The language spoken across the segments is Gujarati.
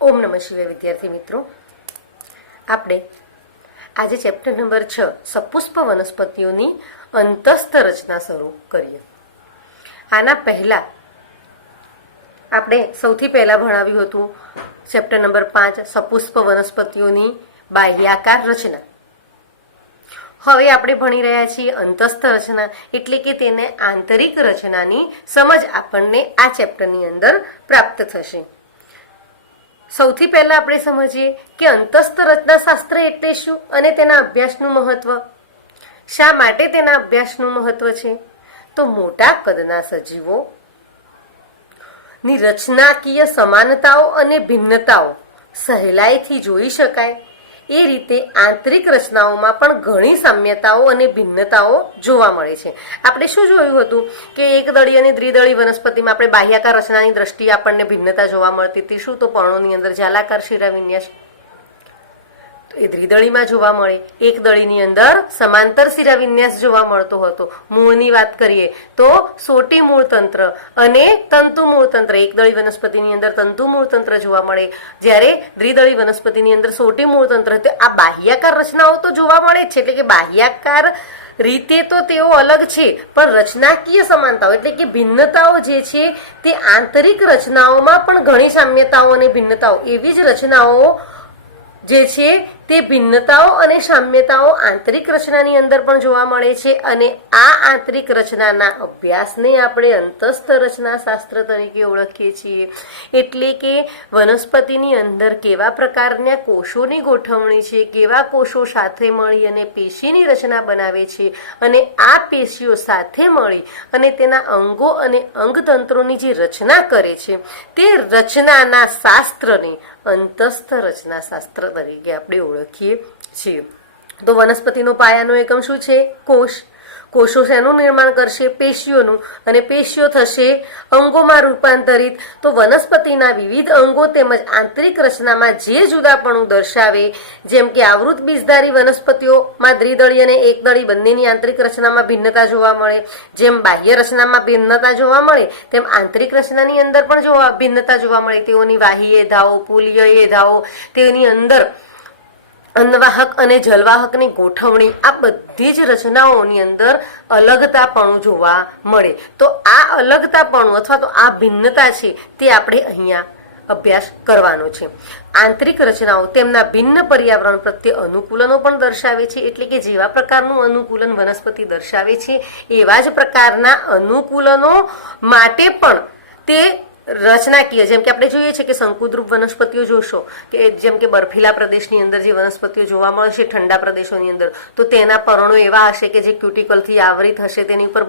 ઓમ નમઃ શિવાય. વિદ્યાર્થી મિત્રો, આપણે આજે ચેપ્ટર નંબર 6 સપુષ્પ વનસ્પતિઓની અંતસ્થ રચના શરૂ કરીએ. આના પહેલા આપણે સૌથી પહેલા ભણાવ્યું હતું ચેપ્ટર નંબર 5 સપુષ્પ વનસ્પતિઓની બાહ્યાકાર રચના. હવે આપણે ભણી રહ્યા છીએ અંતસ્થ રચના, એટલે કે તેને આંતરિક રચનાની સમજ આપણને આ ચેપ્ટરની અંદર પ્રાપ્ત થશે. સૌથી પહેલા આપણે સમજીએ કે અંતસ્થ રચના શાસ્ત્ર એટલે શું અને તેના અભ્યાસનું મહત્વ. શા માટે તેના અભ્યાસનું મહત્વ છે? તો મોટા કદના સજીવો ની રચનાકીય સમાનતાઓ અને ભિન્નતાઓ સહેલાઈથી જોઈ શકાય એ રીતે આંતરિક રચનાઓમાં પણ ઘણી સામ્યતાઓ અને ભિન્નતાઓ જોવા મળે છે. આપણે શું જોયું હતું કે એકદળી અને દ્વિદળી વનસ્પતિમાં આપણે બાહ્યાકાર રચનાની દ્રષ્ટિએ આપણને ભિન્નતા જોવા મળતી હતી. શું? તો પર્ણોની અંદર જાલાકાર શિરાવિન્યાસ એ દ્વિદળીમાં જોવા મળે, એક દળીની અંદર સમાંતર શિરાવિન્યાસ જોવા મળતો હતો. મૂળની વાત કરીએ તો સોટી મૂળ તંત્ર અને તંતુ મૂળ તંત્ર, એક દળી વનસ્પતિની અંદર તંતુ મૂળ તંત્ર જોવા મળે, જ્યારે દ્વિદળી વનસ્પતિની અંદર સોટી મૂળ તંત્ર. આ બાહ્યાકાર રચનાઓ તો જોવા મળે જ છે, એટલે કે બાહ્યાકાર રીતે તો તેઓ અલગ છે, પણ રચનાકીય સમાનતાઓ એટલે કે ભિન્નતાઓ જે છે તે આંતરિક રચનાઓમાં પણ ઘણી સામ્યતાઓ અને ભિન્નતાઓ, એવી જ રચનાઓ જે છે તે ભિન્નતાઓ અને સામ્યતાઓ આંતરિક રચનાની અંદર પણ જોવા મળે છે. અને આ આંતરિક રચનાના અભ્યાસને આપણે અંતસ્થ રચના શાસ્ત્ર તરીકે ઓળખીએ છીએ. એટલે કે વનસ્પતિની અંદર કેવા પ્રકારના કોષોની ગોઠવણી છે, કેવા કોષો સાથે મળી અને પેશીની રચના બનાવે છે, અને આ પેશીઓ સાથે મળી અને તેના અંગો અને અંગતંત્રોની જે રચના કરે છે તે રચનાના શાસ્ત્રને અંતસ્થ રચના શાસ્ત્ર તરીકે આપણે ઓળખીએ છીએ. તો વનસ્પતિનો પાયાનો એકમ શું છે? કોષ. કોષો શેનું નિર્માણ કરશે? પેશીઓનું. અને પેશીઓ થશે અંગોમાં રૂપાંતરિત. તો વનસ્પતિના વિવિધ અંગો તેમજ આંતરિક રચનામાં જે જુદાપણું દર્શાવે, જેમ કે આવૃત બીજધારી વનસ્પતિઓમાં દ્વિદળી અને એકદળી બંનેની આંતરિક રચનામાં ભિન્નતા જોવા મળે, જેમ બાહ્ય રચનામાં ભિન્નતા જોવા મળે તેમ આંતરિક રચનાની અંદર પણ ભિન્નતા જોવા મળે. તેઓની વાહી એધાઓ, પુલીય એધાઓ, તેની અંદર અન્નવાહક અને જલવાહકની ગોઠવણી, આ બધી જ રચનાઓની અંદર અલગતાપણું જોવા મળે. તો આ અલગતાપણું અથવા તો આ ભિન્નતા છે તે આપણે અહીંયા અભ્યાસ કરવાનો છે. આંતરિક રચનાઓ તેમના ભિન્ન પર્યાવરણ પ્રત્યે અનુકૂલનો પણ દર્શાવે છે, એટલે કે જેવા પ્રકારનું અનુકૂલન વનસ્પતિ દર્શાવે છે એવા જ પ્રકારના અનુકૂલનો માટે પણ તે રચનાકીય, જેમ કે આપણે જોઈએ છે કે શંકુદ્રુપ વનસ્પતિઓ જોશો કે જેમ કે બર્ફીલા પ્રદેશની અંદર જે વનસ્પતિઓ જોવા મળશે ઠંડા પ્રદેશોની અંદર, તો તેના પર્ણો એવા હશે કે જે ક્યુટિકલથી આવરિત હશે તેની ઉપર,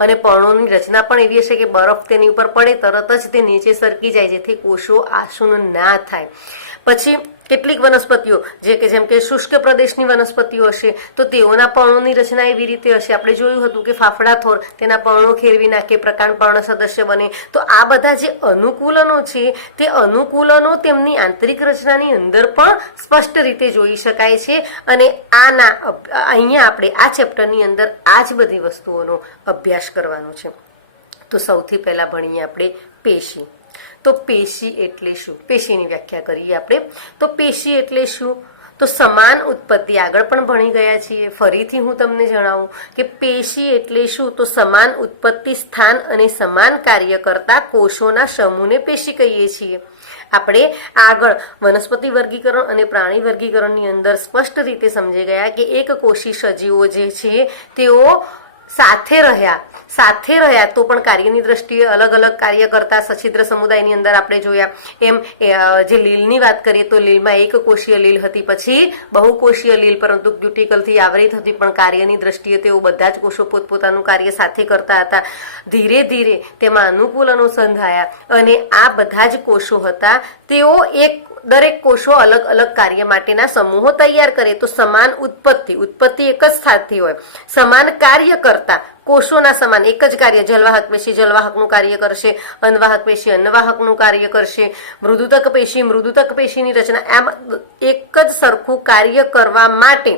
અને પર્ણોની રચના પણ એવી હશે કે બરફ તેની ઉપર પડે તરત જ તે નીચે સરકી જાય, જેથી કોષો આસુન ના થાય. પછી કેટલીક વનસ્પતિઓ જેમ કે શુષ્ક પ્રદેશની વનસ્પતિઓ હશે તો તેઓના પર્ણોની રચના એવી રીતે હશે. આપણે જોયું હતું કે ફાફડા થોર તેના પર્ણો ખેરવી નાખે, પ્રકાંડ પર્ણ સદસ્ય બને. તો આ બધા જે અનુકૂલનો છે તે અનુકૂલનો તેમની આંતરિક રચનાની અંદર પણ સ્પષ્ટ રીતે જોઈ શકાય છે. અને અહીંયા આપણે આ ચેપ્ટરની અંદર આ જ બધી વસ્તુઓનો અભ્યાસ કરવાનો છે. તો સૌથી પહેલા ભણીએ આપણે પેશી. તો પેશી એટલે શું? પેશીની વ્યાખ્યા કરીએ આપણે. તો પેશી એટલે શું? તો સમાન ઉત્પત્તિ, આગળ પણ ભણી ગયા છીએ, ફરીથી હું તમને જણાવું કે પેશી એટલે શું? તો સમાન ઉત્પત્તિ સ્થાન અને સમાન કાર્ય કરતા કોષોના સમૂહને પેશી કહીએ છીએ. આપણે આગળ વનસ્પતિ વર્ગીકરણ અને પ્રાણી વર્ગીકરણની અંદર સ્પષ્ટ રીતે સમજી ગયા કે એક કોષી સજીવો જે છે તેઓ સાથે રહ્યા તો પણ કાર્યની દ્રષ્ટિએ અલગ અલગ કાર્ય કરતા સછિદ્ર સમુદાયની અંદર આપણે જોયા. એમ જે લીલની વાત કરીએ તો લીલમાં એક કોષીય લીલ હતી, પછી બહુકોષીય લીલ, પરંતુ ક્યુટિકલથી આવરિત હતી, પણ કાર્યની દ્રષ્ટિએ તેઓ બધા જ કોષો પોતપોતાનું કાર્ય સાથે કરતા હતા. ધીરે ધીરે તેમાં અનુકૂલનો સંધાયા અને આ બધા જ કોષો હતા તેઓ દરેક કોષો અલગ અલગ કાર્ય માટેના સમૂહો તૈયાર કરે. તો સમાન ઉત્પત્તિ એક જ સાથે હોય, સમાન કાર્ય કરતા કોષોના સમાન એક જ કાર્ય, જલવાહક પેશી જલવાહકનું કાર્ય કરશે, અન્નવાહક પેશી અન્નવાહકનું કાર્ય કરશે, મૃદુતક પેશીની રચના, એમ એક જ સરખું કાર્ય કરવા માટે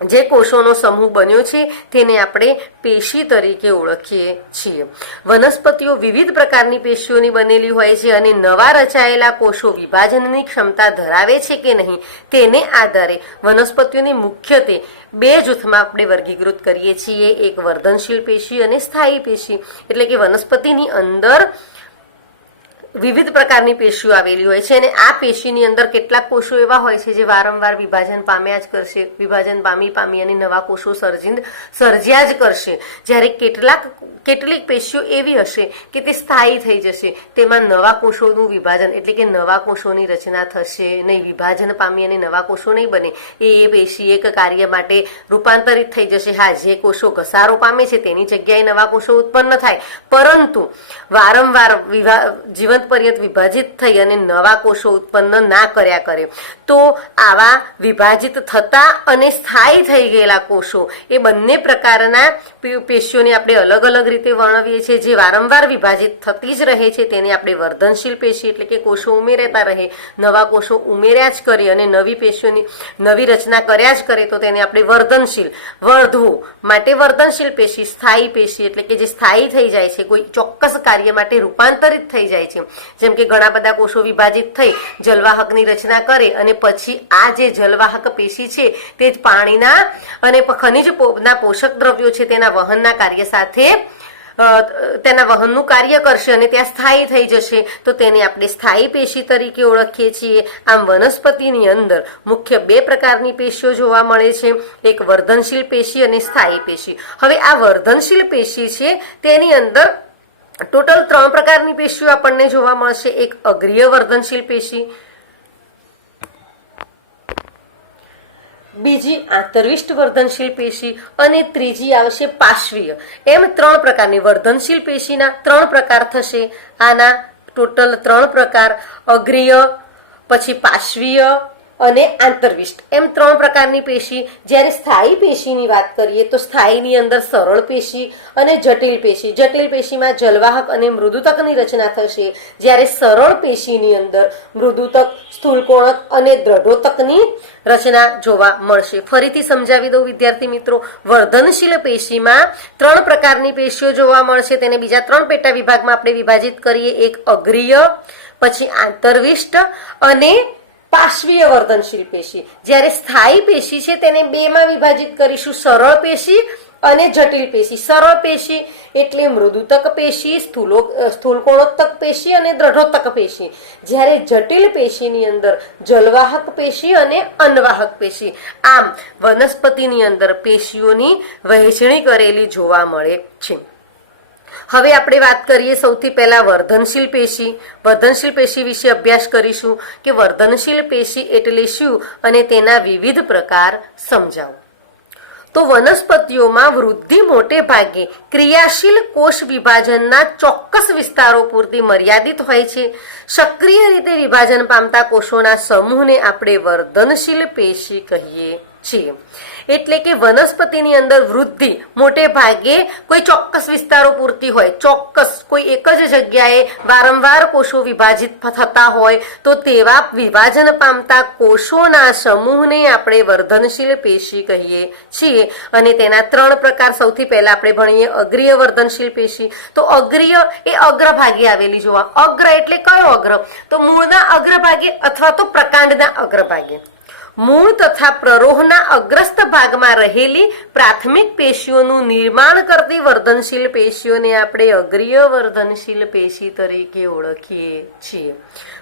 જે કોષોનો સમૂહ બન્યો છે તેને આપણે પેશી તરીકે ઓળખીએ છીએ. વનસ્પતિઓ વિવિધ પ્રકારની પેશીઓની બનેલી હોય છે અને નવા રચાયેલા કોષો વિભાજનની ક્ષમતા ધરાવે છે કે નહીં તેને આધારે વનસ્પતિઓની મુખ્યત્વે બે જૂથમાં આપણે વર્ગીકૃત કરીએ છીએ. એક વર્ધનશીલ પેશી અને સ્થાયી પેશી. એટલે કે વનસ્પતિની અંદર વિવિધ પ્રકારની પેશીઓ આવેલી હોય છે અને આ પેશીની અંદર કેટલાક કોષો એવા હોય છે જે વારંવાર વિભાજન પામ્યા જ કરશે, વિભાજન પામી અને નવા કોષો સર્જ્યા જ કરશે. જ્યારે કેટલીક પેશીઓ એવી હશે કે તે સ્થાયી થઈ જશે, તેમાં નવા કોષોનું વિભાજન એટલે કે નવા કોષોની રચના થશે નહીં, વિભાજન પામી અને નવા કોષો નહીં બને. એ પેશી એક કાર્ય માટે રૂપાંતરિત થઈ જશે. હા, જે કોષો ઘસારો પામે છે તેની જગ્યાએ નવા કોષો ઉત્પન્ન થાય, પરંતુ વારંવાર જીવંત પર્યંત વિભાજિત થઈ અને નવા કોષો ઉત્પન્ન ના કર્યા કરે. તો આવા વિભાજિત થતા અને સ્થાયી થઈ ગયેલા કોષો એ બંને પ્રકારના પેશીઓને આપણે અલગ અલગ રીતે વર્ણવીએ છીએ. જે વારંવાર વિભાજિત થતી જ રહે છે તેને આપણે વર્ધનશીલ પેશી એટલે કે કોષો ઉમેરતા રહે, નવા કોષો ઉમેર્યા જ કરે અને નવી પેશીઓની નવી રચના કર્યા જ કરે તો તેને આપણે વર્ધનશીલ, વર્ધવું માટે વર્ધનશીલ પેશી. સ્થાયી પેશી એટલે કે જે સ્થાયી થઈ જાય છે, કોઈ ચોક્કસ કાર્ય માટે રૂપાંતરિત થઈ જાય છે. જેમ કે ઘણા બધા કોષો વિભાજિત થઈ જલવાહકની રચના કરે અને પછી આ જે જલવાહક પેશી છે તે જ પાણીના અને ખનિજના પોષક દ્રવ્યો છે તેના વહનના કાર્ય સાથે તેના વહનનું કાર્ય કરશે અને ત્યાં સ્થાયી થઈ જશે, તો તેને આપણે સ્થાયી પેશી તરીકે ઓળખીએ છીએ. આમ વનસ્પતિની અંદર મુખ્ય બે પ્રકારની પેશીઓ જોવા મળે છે, એક વર્ધનશીલ પેશી અને સ્થાયી પેશી. હવે આ વર્ધનશીલ પેશી છે તેની અંદર ટોટલ 3 પ્રકારની પેશીઓ આપણને જોવા મળશે. એક અગ્રીય વર્ધનશીલ પેશી, બીજી આંતરવિષ્ટ વર્ધનશીલ પેશી અને ત્રીજી આવશે પાર્શ્વીય. એમ 3 પ્રકારની વર્ધનશીલ પેશીના 3 પ્રકાર થશે. આના ટોટલ 3 પ્રકાર, અગ્રીય, પછી પાર્શ્વીય અને આંતરવિષ્ટ, એમ 3 પ્રકારની પેશી. જ્યારે સ્થાયી પેશીની વાત કરીએ તો સ્થાયીની અંદર સરળ પેશી અને જટિલ પેશી. જટિલ પેશીમાં જલવાહક અને મૃદુતકની રચના થશે, જ્યારે સરળ પેશીની અંદર મૃદુતક, સ્થૂલકોણક અને દ્રઢોતકની રચના જોવા મળશે. ફરીથી સમજાવી દઉં વિદ્યાર્થી મિત્રો, વર્ધનશીલ પેશીમાં 3 પ્રકારની પેશીઓ જોવા મળશે. તેને બીજા 3 પેટા વિભાગમાં આપણે વિભાજિત કરીએ. એક અગ્રીય, પછી આંતરવિષ્ટ અને પાર્શ્વીય વર્ધનશીલ પેશી. જ્યારે સ્થાયી પેશી છે તેને 2 માં વિભાજિત કરીશું, સરળ પેશી અને જટિલ પેશી. સરળ પેશી એટલે મૃદુતક પેશી, સ્થૂલકોણોત્તક પેશી અને દ્રઢોત્તક પેશી. જ્યારે જટિલ પેશીની અંદર જલવાહક પેશી અને અનવાહક પેશી. આમ વનસ્પતિની અંદર પેશીઓની વહેંચણી કરેલી જોવા મળે છે. હવે આપણે વાત કરીએ સૌથી પહેલા વર્ધનશીલ પેશી. વર્ધનશીલ પેશી વિશે અભ્યાસ કરીશું કે વર્ધનશીલ પેશી એટલે શું અને તેના વિવિધ પ્રકાર સમજાવો. તો વનસ્પતિઓમાં વૃદ્ધિ મોટે ભાગે ક્રિયાશીલ કોષ વિભાજનના ચોક્કસ વિસ્તારો પૂરતી મર્યાદિત હોય છે. સક્રિય રીતે વિભાજન પામતા કોષોના સમૂહને આપણે વર્ધનશીલ પેશી કહીએ છીએ. એટલે કે વનસ્પતિની અંદર વૃદ્ધિ મોટે ભાગે કોઈ ચોક્કસ વિસ્તારો પૂરતી હોય, ચોક્કસ કોઈ એક જ જગ્યાએ વારંવાર કોષો વિભાજિત થતા હોય તો તેવા વિભાજન પામતા કોષોના સમૂહને આપણે વર્ધનશીલ પેશી કહીએ છીએ. અને તેના 3 પ્રકાર. સૌથી પહેલા આપણે ભણીએ અગ્રીય વર્ધનશીલ પેશી. તો અગ્રીય એ અગ્રભાગે આવેલી જોવા. અગ્ર એટલે કયો અગ્ર? તો મૂળના અગ્રભાગે અથવા તો પ્રકાંડના અગ્રભાગે. મૂળ તથા પ્રરોહના અગ્રસ્ત ભાગમાં રહેલી પ્રાથમિક પેશીઓનું નિર્માણ કરતી વર્ધનશીલ પેશીઓને આપણે અગ્રીય વર્ધનશીલ પેશી તરીકે ઓળખીએ છીએ.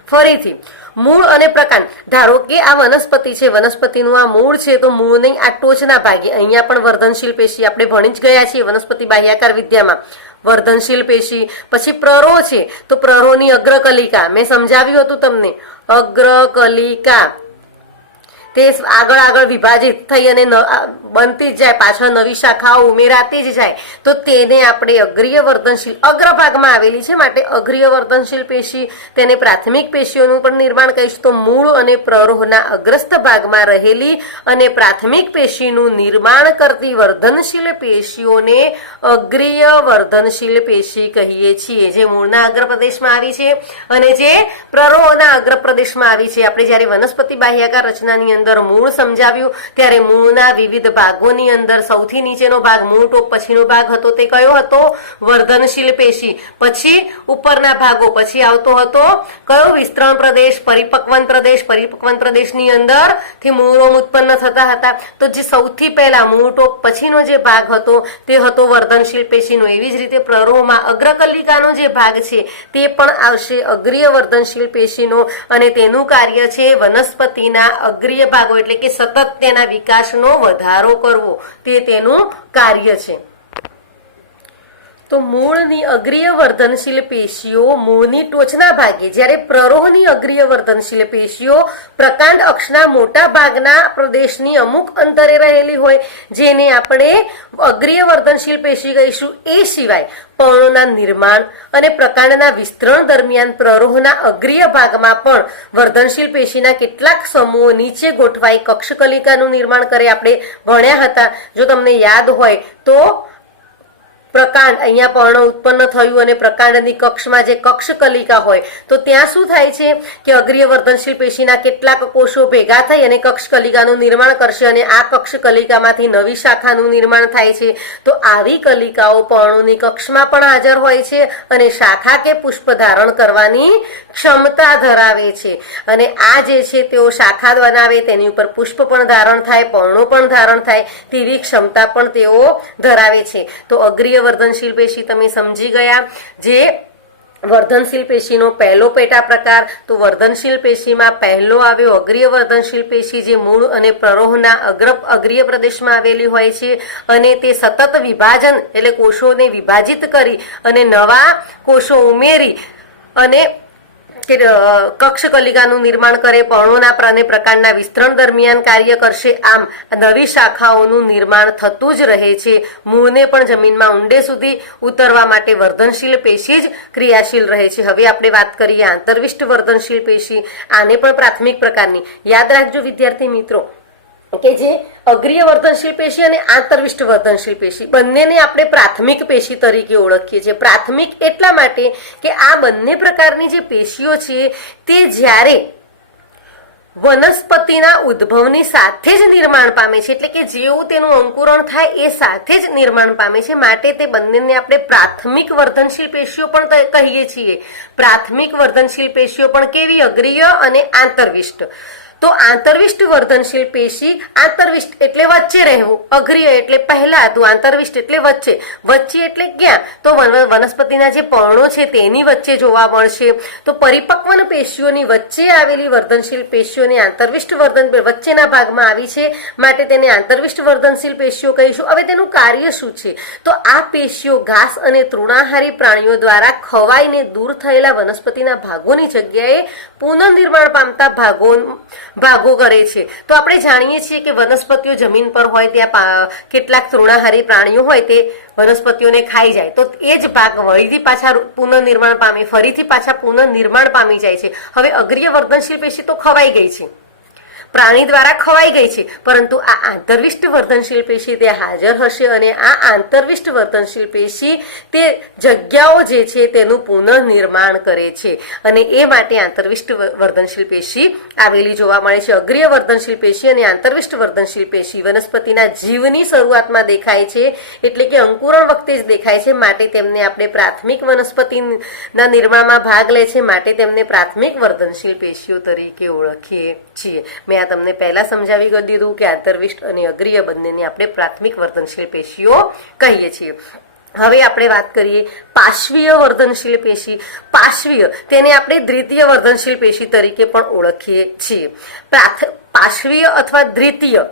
ફરીથી મૂળ અને પ્રકાંડ. ધારો કે આ વનસ્પતિ છે, વનસ્પતિનું આ મૂળ છે, તો મૂળની આ ટોચના ભાગે અહીંયા પણ વર્ધનશીલ પેશી આપણે ભણી જ ગયા છીએ વનસ્પતિ બાહ્યાકાર વિદ્યામાં. વર્ધનશીલ પેશી. પછી પ્રરોહ છે, તો પ્રરોહની અગ્રકલિકા મેં સમજાવ્યું હતું તમને. અગ્રકલિકા તે આગળ વિભાજિત થઈ અને બનતી જ જાય, પાછળ નવી શાખાઓ ઉમેરાતી જ જાય, તો તેને આપણે અગ્રીય વર્ધનશીલ અગ્રભાગમાં આવેલી છે માટે અગ્રીય વર્ધનશીલ પેશી. તેને પ્રાથમિક પેશીઓનું પણ નિર્માણ કહીશું. તો મૂળ અને પ્રરોહના અગ્રસ્ત ભાગમાં રહેલી અને પ્રાથમિક પેશીનું નિર્માણ કરતી વર્ધનશીલ પેશીઓને અગ્રીય વર્ધનશીલ પેશી કહીએ છીએ, જે મૂળના અગ્રપ્રદેશમાં આવી છે અને જે પ્રરોહના અગ્રપ્રદેશમાં આવી છે. આપણે જ્યારે વનસ્પતિ બાહ્યાકાર રચનાની અંદર મૂળ સમજાવ્યું ત્યારે મૂળના વિવિધ ભાગોની અંદર સૌથી નીચેનો ભાગ મૂળ ટોપ પછીનો ભાગ હતો તે કયો હતો? વર્ધનશીલ પેશી. પછી ઉપરના ભાગો, પછી આવતો હતો કયો? વિસ્તરણ પ્રદેશ, પરિપક્વન પ્રદેશ. પરિપક્વન પ્રદેશની અંદર થી મૂળો ઉત્પન્ન થતા હતા. તો જે સૌથી પહેલા મૂળ ટોપ પછીનો જે ભાગ હતો તે હતો વર્ધનશીલ પેશીનો. એવી જ રીતે પ્રરોહમાં અગ્રકલિકાનો જે ભાગ છે તે પણ આવશે અગ્રીય વર્ધનશીલ પેશીનો, અને તેનું કાર્ય છે વનસ્પતિના અગ્રીય ભાગો એટલે કે સતત તેના વિકાસનો વધારો કરવો, તે તેનું કાર્ય છે. તો મૂળની અગ્રીય વર્ધનશીલ પેશીઓ મૂળની ટોચના ભાગે, જ્યારે પ્રરોહની અગ્રીય વર્ધનશીલ પેશીઓ પ્રકાંડ અક્ષના મોટા ભાગના પ્રદેશની અમુક અંતરે રહેલી હોય, જેને આપણે અગ્રીય વર્ધનશીલ પેશી કહીશું. એ સિવાય પર્ણોના નિર્માણ અને પ્રકાંડના વિસ્તરણ દરમિયાન પ્રરોહના અગ્રીય ભાગમાં પણ વર્ધનશીલ પેશીના કેટલાક સમૂહો નીચે ગોઠવાઈ કક્ષકલિકાનું નિર્માણ કરે. આપણે ભણ્યા હતા, જો તમને યાદ હોય તો પ્રકાંડ, અહીંયા પર્ણ ઉત્પન્ન થયું અને પ્રકાંડની કક્ષમાં જે કક્ષકલિકા હોય તો ત્યાં શું થાય છે કે અગ્રીય વર્ધનશીલ પેશીના કેટલાક કોષો ભેગા થઈ અને કક્ષકલિકાનું નિર્માણ કરશે, અને આ કક્ષકલિકામાંથી નવી શાખાનું નિર્માણ થાય છે. તો આવી કલિકાઓ પર્ણોની કક્ષમાં પણ હાજર હોય છે અને શાખા કે પુષ્પ ધારણ કરવાની ક્ષમતા ધરાવે છે. અને આ જે છે તેઓ શાખા બનાવે, તેની ઉપર પુષ્પ પણ ધારણ થાય, પર્ણો પણ ધારણ થાય તેવી ક્ષમતા પણ તેઓ ધરાવે છે. તો અગ્રીય વર્ધનશીલ પેશી તમે સમજી ગયા. જે વર્ધનશીલ પેશીનો પહેલો પેટા પ્રકાર, તો વર્ધનશીલ પેશીમાં પહેલો આવ્યો અગ્રીય વર્ધનશીલ પેશી, જે મૂળ અને પ્રરોહના અગ્રીય પ્રદેશમાં આવેલી હોય છે, અને તે સતત વિભાજન એટલે કોષોને વિભાજિત કરી અને નવા કોષો ઉમેરી અને કક્ષકલિકાનું નિર્માણ કરે, પર્ણોના અને પ્રકાંડના વિસ્તરણ દરમિયાન કાર્ય કરશે. આમ નવી શાખાઓનું નિર્માણ થતું જ રહે છે. મૂળને પણ જમીનમાં ઊંડે સુધી ઉતરવા માટે વર્ધનશીલ પેશી જ ક્રિયાશીલ રહે છે. હવે આપણે વાત કરીએ આંતરવિષ્ટ વર્ધનશીલ પેશી. આને પણ પ્રાથમિક પ્રકારની યાદ રાખજો વિદ્યાર્થી મિત્રો, કે જે અગ્રીય વર્ધનશીલ પેશી અને આંતરવિષ્ટ વર્ધનશીલ પેશી બંનેને આપણે પ્રાથમિક પેશી તરીકે ઓળખીએ છીએ. પ્રાથમિક એટલા માટે કે આ બંને પ્રકારની જે પેશીઓ છે તે જ્યારે વનસ્પતિના ઉદ્ભવની સાથે જ નિર્માણ પામે છે, એટલે કે જેવું તેનું અંકુરણ થાય એ સાથે જ નિર્માણ પામે છે, માટે તે બંનેને આપણે પ્રાથમિક વર્ધનશીલ પેશીઓ પણ કહીએ છીએ. પ્રાથમિક વર્ધનશીલ પેશીઓ પણ કેવી? અગ્રીય અને આંતરવિષ્ટ. તો આંતરવિષ્ટ વર્ધનશીલ પેશી, આંતરવિષ્ટ એટલે વચ્ચે રહેવું, અગ્રીય એટલે પહેલા, તો આંતરવિષ્ટ એટલે વચ્ચે. વચ્ચે એટલે ક્યાં? તો વનસ્પતિના જે પર્ણો છે તેની વચ્ચે જોવા મળશે. તો પરિપક્વન પેશીઓની વચ્ચે આવેલી વર્ધનશીલ પેશીઓની આંતરવિષ્ટ વચ્ચેના ભાગમાં આવી છે, માટે તેને આંતરવિષ્ટ વર્ધનશીલ પેશીઓ કહીશું. હવે તેનું કાર્ય શું છે? તો આ પેશીઓ ઘાસ અને તૃણાહારી પ્રાણીઓ દ્વારા ખવાઈને દૂર થયેલા વનસ્પતિના ભાગોની જગ્યાએ પુનઃનિર્માણ પામતા ભાગો કરે છે. તો આપણે જાણીએ છીએ કે વનસ્પતિઓ જમીન પર હોય ત્યાં કેટલાક તૃણાહારી પ્રાણીઓ હોય તે વનસ્પતિઓને ખાઈ જાય, તો એ જ ભાગ ફરીથી પાછા પુનઃનિર્માણ પામી, ફરીથી પાછા પુનઃનિર્માણ પામી જાય છે. હવે અગ્રીય વર્ધનશીલ પેશી તો ખવાઈ ગઈ છે, પ્રાણી દ્વારા ખવાઈ ગઈ છે, પરંતુ આ આંતરવિષ્ટ વર્ધનશીલ પેશી તે હાજર હશે, અને આ આંતરવિષ્ટ વર્ધનશીલ પેશી તે જગ્યાઓ જે છે તેનું પુનઃનિર્માણ કરે છે, અને એ માટે આંતરવિષ્ટ વર્ધનશીલ પેશી આવેલી જોવા મળે છે. અગ્રીય વર્ધનશીલ પેશી અને આંતરવિષ્ટ વર્ધનશીલ પેશી વનસ્પતિના જીવની શરૂઆતમાં દેખાય છે, એટલે કે અંકુરણ વખતે જ દેખાય છે, માટે તેમને આપણે પ્રાથમિક વનસ્પતિના નિર્માણમાં ભાગ લે છે, માટે તેમને પ્રાથમિક વર્ધનશીલ પેશીઓ તરીકે ઓળખીએ છીએ. મેં તમને પહેલા સમજાવી દીધું કે આંતરવિષ્ટ અને અગ્રીય બંનેને આપણે પ્રાથમિક વર્ધનશીલ પેશીઓ કહીએ છીએ. હવે આપણે વાત કરીએ પાર્શ્વીય વર્ધનશીલ પેશી. પાર્શ્વીય તેને આપણે દ્વિતીય વર્ધનશીલ પેશી તરીકે પણ ઓળખીએ છીએ. પાર્શ્વીય અથવા દ્વિતીય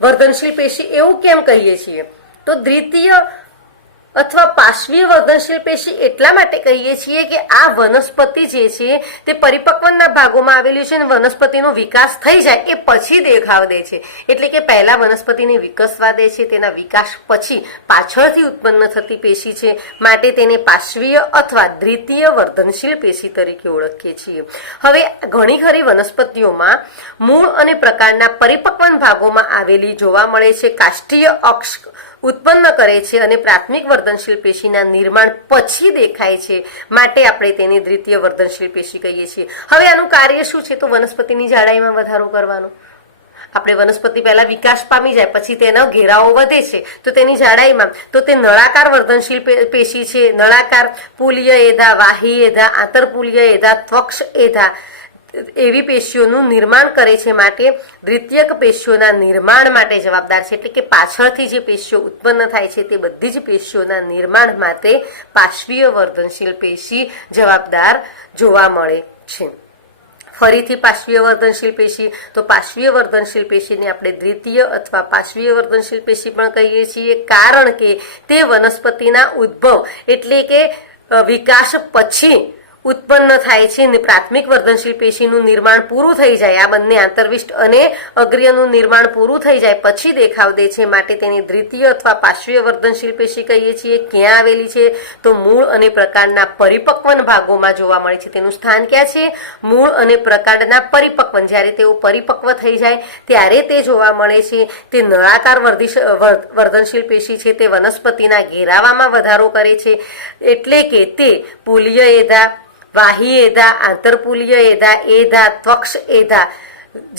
વર્ધનશીલ પેશી એવું કેમ કહીએ છીએ? તો દ્વિતીય અથવા પાર્શ્વીય વર્ધનશીલ પેશી એટલા માટે કહીએ છીએ કે આ વનસ્પતિ જે છે તે પરિપક્વનના ભાગોમાં આવેલી છે, અને વનસ્પતિનો વિકાસ થઈ જાય એ પછી દેખાવ દે છે, એટલે કે પહેલા વનસ્પતિને વિકસવા દે છે, તેના વિકાસ પછી પાછળથી ઉત્પન્ન થતી પેશી છે, માટે તેને પાર્શ્વીય અથવા દ્વિતીય વર્ધનશીલ પેશી તરીકે ઓળખીએ છીએ. હવે ઘણી ખરી વનસ્પતિઓમાં મૂળ અને પ્રકાંડના પરિપક્વન ભાગોમાં આવેલી જોવા મળે છે કાષ્ઠીય અક્ષ ઉત્પન્ન કરે છે, અને પ્રાથમિક વર્ધનશીલ પેશીના નિર્માણ પછી દેખાય છે, માટે આપણે તેને દ્વિતીય વર્ધનશીલ પેશી કહીએ છીએ. હવે આનું કાર્ય શું છે? તો વનસ્પતિની જાડાઈમાં વધારો કરવાનો. આપણે વનસ્પતિ પહેલા વિકાસ પામી જાય પછી તેનો ઘેરાવો વધે છે તો તેની જાડાઈમાં તો તે નળાકાર વર્ધનશીલ પેશી છે. નળાકાર પુલ્ય એધા, વાહી એધા, આંતરપુલ્ય એધા, ત્વક્ષ એધા એવી પેશીઓનું નિર્માણ કરે છે. માટે દ્વિતીયક પેશીઓના નિર્માણ માટે જવાબદાર છે. એટલે કે પાછળથી જે પેશીઓ ઉત્પન્ન થાય છે તે બધી જ પેશીઓના નિર્માણ માટે પાર્શ્વીય વર્ધનશીલ પેશી જવાબદાર જોવા મળે છે. ફરીથી પાર્શ્વીય વર્ધનશીલ પેશી, તો પાર્શ્વીય વર્ધનશીલ પેશીને આપણે દ્વિતીય અથવા પાર્શ્વીય વર્ધનશીલ પેશી પણ કહીએ છીએ, કારણ કે તે વનસ્પતિના ઉદ્ભવ એટલે કે વિકાસ પછી ઉત્પન્ન થાય છે. પ્રાથમિક વર્ધનશીલ પેશીનું નિર્માણ પૂરું થઈ જાય, આ બંને આંતરવિષ્ટ અને અગ્રીયનું નિર્માણ પૂરું થઈ જાય પછી દેખાવ દે છે. માટે તેની દ્વિતીય અથવા પાર્શ્વીય વર્ધનશીલ પેશી કહીએ છીએ. ક્યાં આવેલી છે? તો મૂળ અને પ્રકાંડના પરિપક્વન ભાગોમાં જોવા મળે છે. તેનું સ્થાન ક્યાં છે? મૂળ અને પ્રકાંડના પરિપક્વન. જ્યારે તેઓ પરિપક્વ થઈ જાય ત્યારે તે જોવા મળે છે. તે નળાકાર વર્ધનશીલ પેશી છે. તે વનસ્પતિના ઘેરાવામાં વધારો કરે છે. એટલે કે તે પુલ્ય એધા, વાહી એધા, આંતરપુલ્ય એધા, એધા, ત્વક્ષ એધા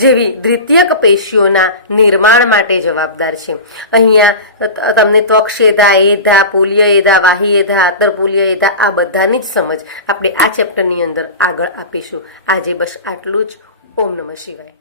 જેવી દ્વિતીયક પેશીઓના નિર્માણ માટે જવાબદાર છે. અહીંયા તમને ત્વક્ષ એધા, એધા, પુલ્ય એધા, વાહી એધા, આંતરપુલ્ય એધા આ બધાની જ સમજ આપણે આ ચેપ્ટરની અંદર આગળ આપીશું. આજે બસ આટલું જ. ઓમ નમઃ શિવાય.